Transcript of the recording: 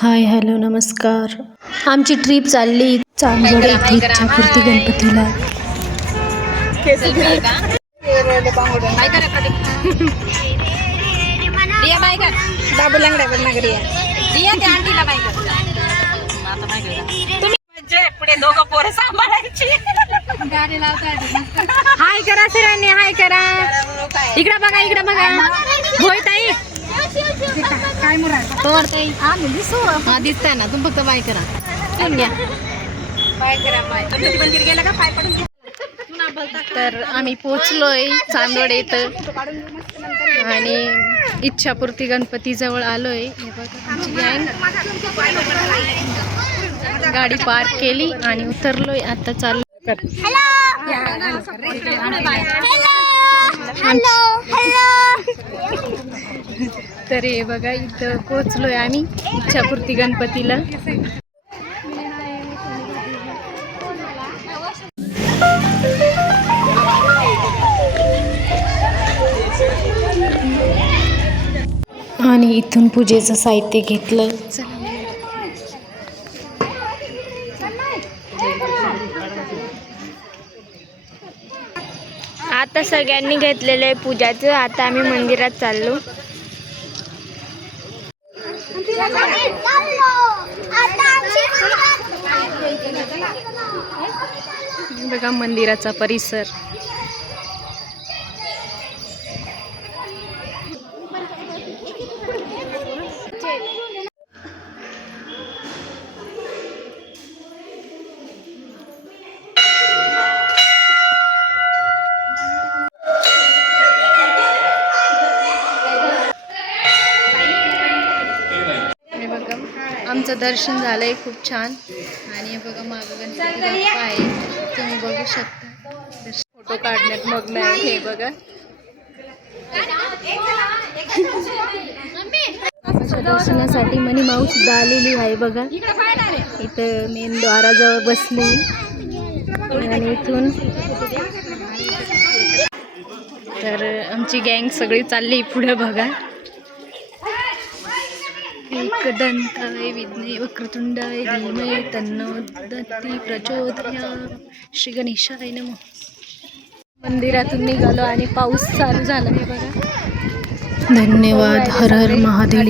Hi hello नमस्कार. आमची trip चालली. चांदवड येथे इच्छापूर्ती गणपतीला. बाय बाबू नगरी पुढे हाय करा सरांनी हाय करा. इकडे बघा इकडे बघा. होय ताई? काय आम्ही दिसू हा दिसताय ना. तुम्ही फक्त बाय करा. ठेवून घ्या. बाय करा बाय गणपती मंदिर गेला का पाय पडून तर आम्ही पोचलोय चांदवड येतं आणि इच्छापूर्ती गणपती जवळ आलोय. हे बघा आमची गँग गाडी पार्क केली आणि उतरलोय. आता चाललो तर हे बघा इथं पोचलोय आम्ही इच्छापूर्ती गणपतीला. आणि इथून पूजेचं साहित्य घेतलं. आता सगळ्यांनी घेतलेलं आहे पूजाचं. आता आम्ही मंदिरात चाललो. बघा मंदिराचा परिसर. आमचं दर्शन झालंय खूप छान. आणि हे बघा मागं गणपती बाप्पा आहे. तुम्ही बघू शकता. फोटो काढण्यात मग्न आहे हे बघा. दर्शनासाठी मनी माऊ सुद्धा आलेली आहे बघा. इथं मेन द्वाराजवळ बसली. आणि इथून तर आमची गँग सगळी चालली पुढे बघा. एकदंताय विद्मे वक्रतुण्डाय धीमय तन्नो दत्ती प्रचोदया। श्री गणेशाय नमः। मंदिरातून निघालो आणि पाऊस चालू झाला. आहे बघा धन्यवाद हर हर महादेव।